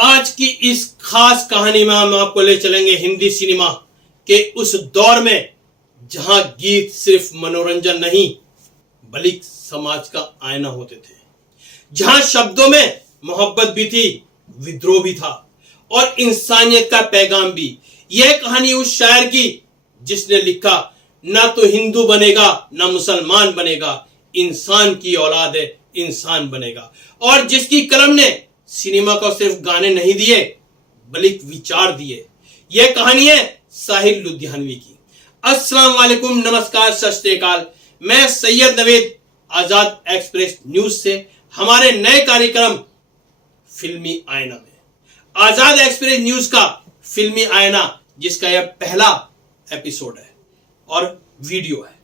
आज की इस खास कहानी में हम आपको ले चलेंगे हिंदी सिनेमा के उस दौर में जहां गीत सिर्फ मनोरंजन नहीं बल्कि समाज का आईना होते थे, जहां शब्दों में मोहब्बत भी थी, विद्रोह भी था और इंसानियत का पैगाम भी। यह कहानी उस शायर की जिसने लिखा, ना तो हिंदू बनेगा ना मुसलमान बनेगा, इंसान की औलाद है इंसान बनेगा, और जिसकी कलम ने सिनेमा को सिर्फ गाने नहीं दिए बल्कि विचार दिए। यह कहानी है साहिर लुधियानवी की। अस्सलाम वालेकुम, नमस्कार, सत श्री अकाल। मैं सैयद नवेद आजाद एक्सप्रेस न्यूज से हमारे नए कार्यक्रम फिल्मी आईना में, आजाद एक्सप्रेस न्यूज का फिल्मी आईना, जिसका यह पहला एपिसोड है और वीडियो है।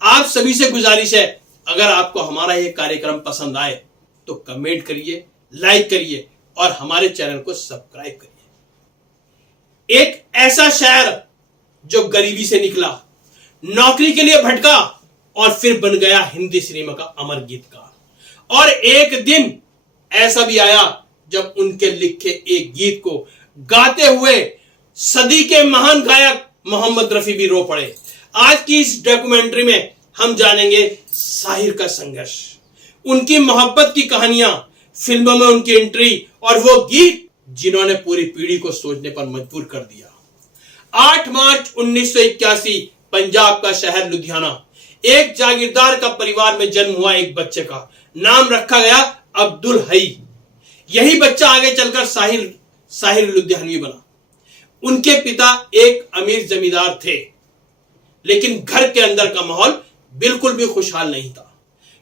आप सभी से गुजारिश है, अगर आपको हमारा यह कार्यक्रम पसंद आए तो कमेंट करिए, लाइक करिए और हमारे चैनल को सब्सक्राइब करिए। एक ऐसा शायर जो गरीबी से निकला, नौकरी के लिए भटका और फिर बन गया हिंदी सिनेमा का अमर गीतकार। और एक दिन ऐसा भी आया जब उनके लिखे एक गीत को गाते हुए सदी के महान गायक मोहम्मद रफी भी रो पड़े। आज की इस डॉक्यूमेंट्री में हम जानेंगे साहिर का संघर्ष, उनकी मोहब्बत की कहानियां, फिल्मों में उनकी एंट्री और वो गीत जिन्होंने पूरी पीढ़ी को सोचने पर मजबूर कर दिया। 8 मार्च 1981 पंजाब का शहर लुधियाना, एक जागीरदार का परिवार में जन्म हुआ एक बच्चे का नाम रखा गया अब्दुल हई। यही बच्चा आगे चलकर साहिर लुधियानवी बना। उनके पिता एक अमीर जमींदार थे, लेकिन घर के अंदर का माहौल बिल्कुल भी खुशहाल नहीं था।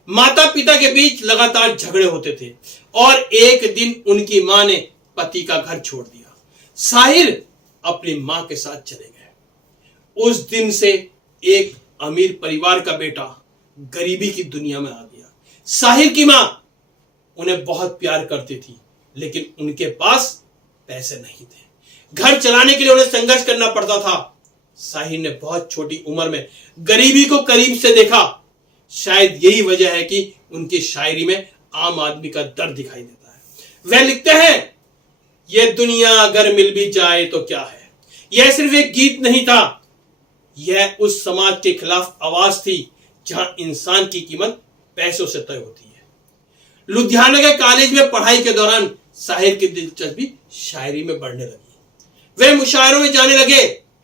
माता पिता के बीच लगातार झगड़े होते थे और एक दिन उनकी मां ने पति का घर छोड़ दिया। साहिर अपनी मां के साथ चले गए। उस दिन से एक अमीर परिवार का बेटा गरीबी की दुनिया में आ गया। साहिर की मां उन्हें बहुत प्यार करती थी, लेकिन उनके पास पैसे नहीं थे। घर चलाने के लिए उन्हें संघर्ष करना पड़ता था। साहिर ने बहुत छोटी उम्र में गरीबी को करीब से देखा। शायद यही वजह है कि उनकी शायरी में आम आदमी का दर्द दिखाई देता है। वह लिखते हैं, यह दुनिया अगर मिल भी जाए तो क्या है। यह सिर्फ एक गीत नहीं था, यह उस समाज के खिलाफ आवाज थी जहां इंसान की कीमत पैसों से तय होती है। लुधियाना के कॉलेज में पढ़ाई के दौरान साहिर की दिलचस्पी शायरी में बढ़ने लगी। वे मुशायरों में जाने लगे।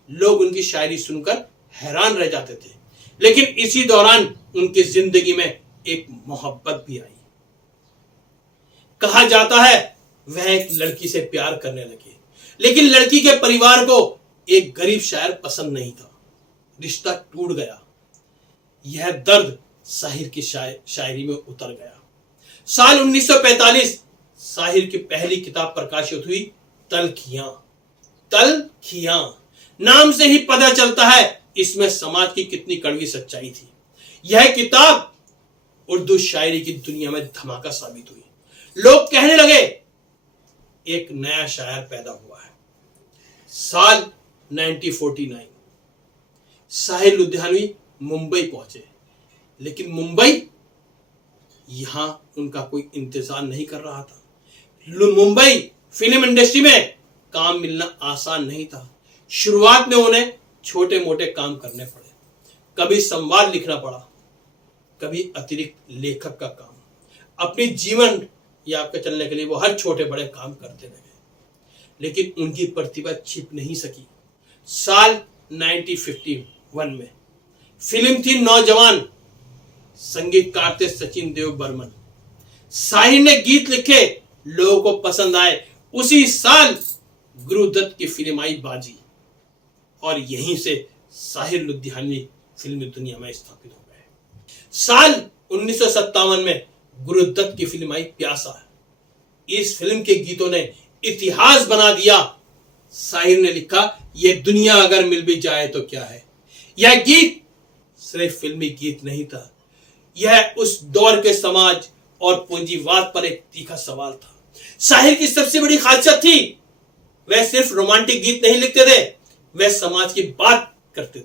लोग उनकी शायरी सुनकर हैरान रह जाते थे, लेकिन इसी दौरान उनकी जिंदगी में एक मोहब्बत भी आई। कहा जाता है वह एक लड़की से प्यार करने लगे, लेकिन लड़की के परिवार को एक गरीब शायर पसंद नहीं था। रिश्ता टूट गया। यह दर्द साहिर की शायरी में उतर गया। साल 1945 साहिर की पहली किताब प्रकाशित हुई, तलखियां। तलखियां नाम से ही पता चलता है इसमें समाज की कितनी कड़वी सच्चाई थी। यह किताब उर्दू शायरी की दुनिया में धमाका साबित हुई। लोग कहने लगे एक नया शायर पैदा हुआ है। साल 1949 साहिर लुधियानवी मुंबई पहुंचे, लेकिन मुंबई यहां उनका कोई इंतजार नहीं कर रहा था। मुंबई फिल्म इंडस्ट्री में काम मिलना आसान नहीं था। शुरुआत में उन्हें छोटे मोटे काम करने पड़े। कभी संवाद लिखना पड़ा, कभी अतिरिक्त लेखक का काम। अपनी जीवन यापन चलने के लिए वो हर छोटे बड़े काम करते रहे, लेकिन उनकी प्रतिभा छिप नहीं सकी। साल 1951 में फिल्म थी नौजवान, संगीतकार थे सचिन देव बर्मन। साहिर ने गीत लिखे, लोगों को पसंद आए। उसी साल गुरुदत्त की फिल्म आई बाजी, और यहीं से साहिर लुधियानवी फिल्मी दुनिया में स्थापित हो गए। साल 1957 में गुरुदत्त की फिल्म आई प्यासा। इस फिल्म के गीतों ने इतिहास बना दिया। साहिर ने लिखा, यह दुनिया अगर मिल भी जाए तो क्या है। यह गीत सिर्फ फिल्मी गीत नहीं था, यह उस दौर के समाज और पूंजीवाद पर एक तीखा सवाल था। साहिर की सबसे बड़ी खासियत थी, वह सिर्फ रोमांटिक गीत नहीं लिखते थे, वह समाज की बात करते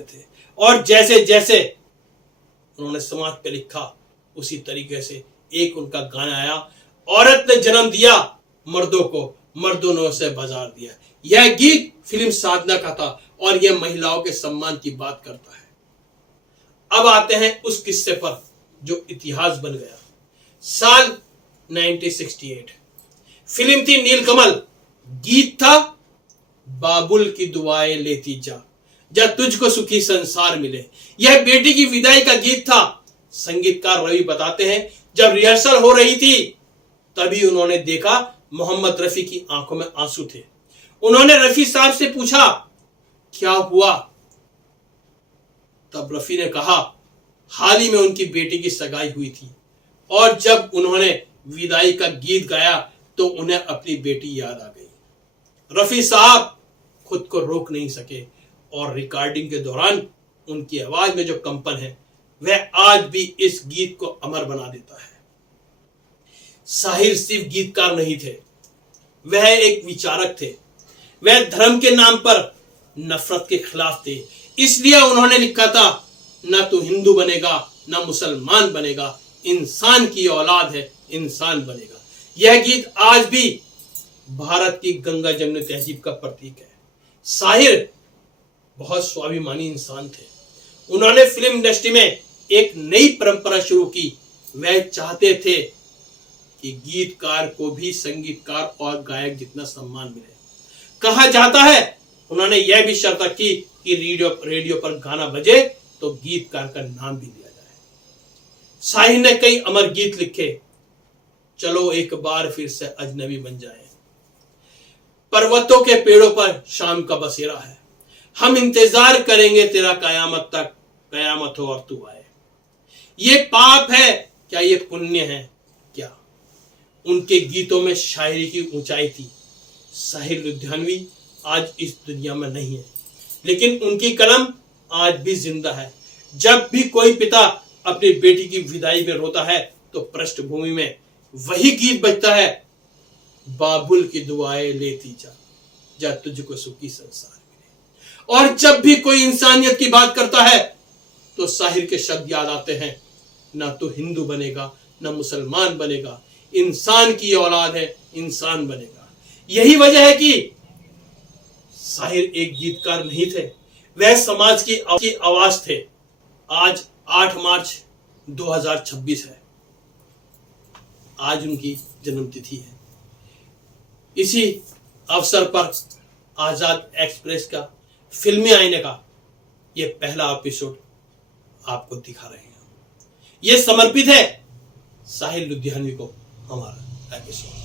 थे। और जैसे जैसे उन्होंने समाज पे लिखा, उसी तरीके से एक उनका गाना आया औरत ने जन्म दिया मर्दों को, मर्दों ने उसे बाजार दिया। यह गीत फिल्म साधना का था और यह महिलाओं के सम्मान की बात करता है। अब आते हैं उस किस्से पर जो इतिहास बन गया। साल 1968, फिल्म थी नीलकमल, गीत था बाबुल की दुआएं लेती जा, जा तुझको सुखी संसार मिले। यह बेटी की विदाई का गीत था। संगीतकार रवि बताते हैं, जब रिहर्सल हो रही थी तभी उन्होंने देखा मोहम्मद रफी की आंखों में आंसू थे। उन्होंने रफी साहब से पूछा, क्या हुआ? तब रफी ने कहा, हाल ही में उनकी बेटी की सगाई हुई थी और जब उन्होंने विदाई का गीत गाया तो उन्हें अपनी बेटी याद आ गई। रफी साहब खुद को रोक नहीं सके और रिकॉर्डिंग के दौरान उनकी आवाज में जो कंपन है वह आज भी इस गीत को अमर बना देता है। साहिर सिर्फ गीतकार नहीं थे, वह एक विचारक थे। वह धर्म के नाम पर नफरत के खिलाफ थे। इसलिए उन्होंने लिखा था, ना तू हिंदू बनेगा ना मुसलमान बनेगा, इंसान की औलाद है इंसान बनेगा। यह गीत आज भी भारत की गंगा जमुनी तहजीब का प्रतीक है। साहिर बहुत स्वाभिमानी इंसान थे। उन्होंने फिल्म इंडस्ट्री में एक नई परंपरा शुरू की। वह चाहते थे कि गीतकार को भी संगीतकार और गायक जितना सम्मान मिले। कहा जाता है उन्होंने यह भी शर्त रखी कि रेडियो पर गाना बजे तो गीतकार का नाम भी लिया जाए। साहिर ने कई अमर गीत लिखे। चलो एक बार फिर से अजनबी बन जाए, पर्वतों के पेड़ों पर शाम का बसेरा है, हम इंतजार करेंगे तेरा कयामत तक, कयामत हो और तू आए। ये पाप है क्या ये पुण्य है क्या? उनके गीतों में शायरी की ऊंचाई थी। साहिर लुधियानवी आज इस दुनिया में नहीं है, लेकिन उनकी कलम आज भी जिंदा है। जब भी कोई पिता अपनी बेटी की विदाई में रोता है तो पृष्ठभूमि में वही गीत बजता है, बाबुल की दुआएं लेती जा, जा तुझको सुखी संसार मिले। और जब भी कोई इंसानियत की बात करता है तो साहिर के शब्द याद आते हैं, ना तो हिंदू बनेगा ना मुसलमान बनेगा, इंसान की औलाद है इंसान बनेगा। यही वजह है कि साहिर एक गीतकार नहीं थे, वह समाज की आवाज थे। आज 8 मार्च 2026 है, आज उनकी जन्मतिथि है। इसी अवसर पर आजाद एक्सप्रेस का फिल्मी आईने का यह पहला एपिसोड आपको दिखा रहे हैं। यह समर्पित है साहिर लुधियानवी को हमारा एपिसोड।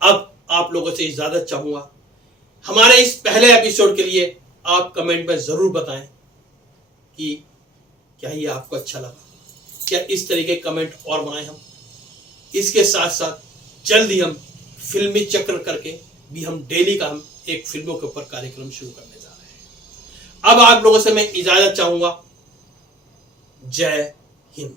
अब आप लोगों से इजाजत चाहूंगा। हमारे इस पहले एपिसोड के लिए आप कमेंट में जरूर बताएं कि क्या ये आपको अच्छा लगा, क्या इस तरीके कमेंट और बनाएं हम। इसके साथ साथ जल्द ही हम फिल्मी चक्र करके भी हम डेली का हम एक फिल्मों के ऊपर कार्यक्रम शुरू करने जा रहे हैं। अब आप लोगों से मैं इजाजत चाहूंगा। जय हिंद।